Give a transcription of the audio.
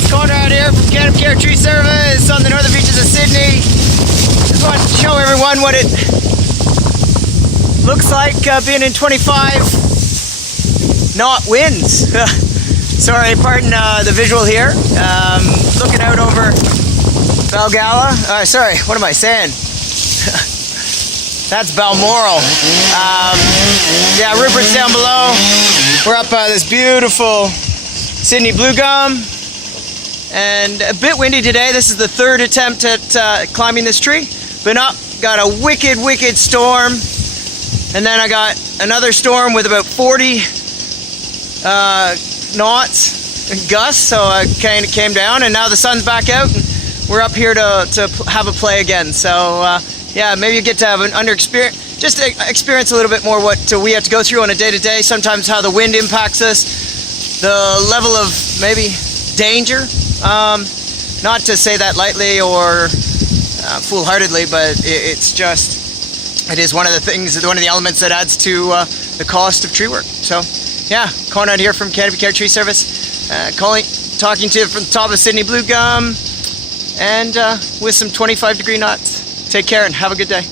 It's Conrad here from Canopy Care Tree Services on the northern beaches of Sydney. Just wanted to show everyone what it looks like being in 25 knot winds. Sorry, pardon the visual here. Looking out over Balgala. Sorry, what am I saying? That's Balmoral. Yeah, Rupert's down below. We're up this beautiful Sydney blue gum. And a bit windy today. This is the third attempt at climbing this tree. Been up, got a wicked storm. And then I got another storm with about 40 knots gusts. So I kind of came down, and now the sun's back out. And we're up here to have a play again. So yeah, maybe you get to have an just to experience a little bit more what we have to go through on a day-to-day. Sometimes how the wind impacts us, the level of maybe danger. Not to say that lightly or foolhardily, but it is one of the things, one of the elements that adds to the cost of tree work. So yeah, Conrad here from Canopy Care Tree Service, talking to you from the top of Sydney blue gum, and with some 25-degree knots. Take care and have a good day.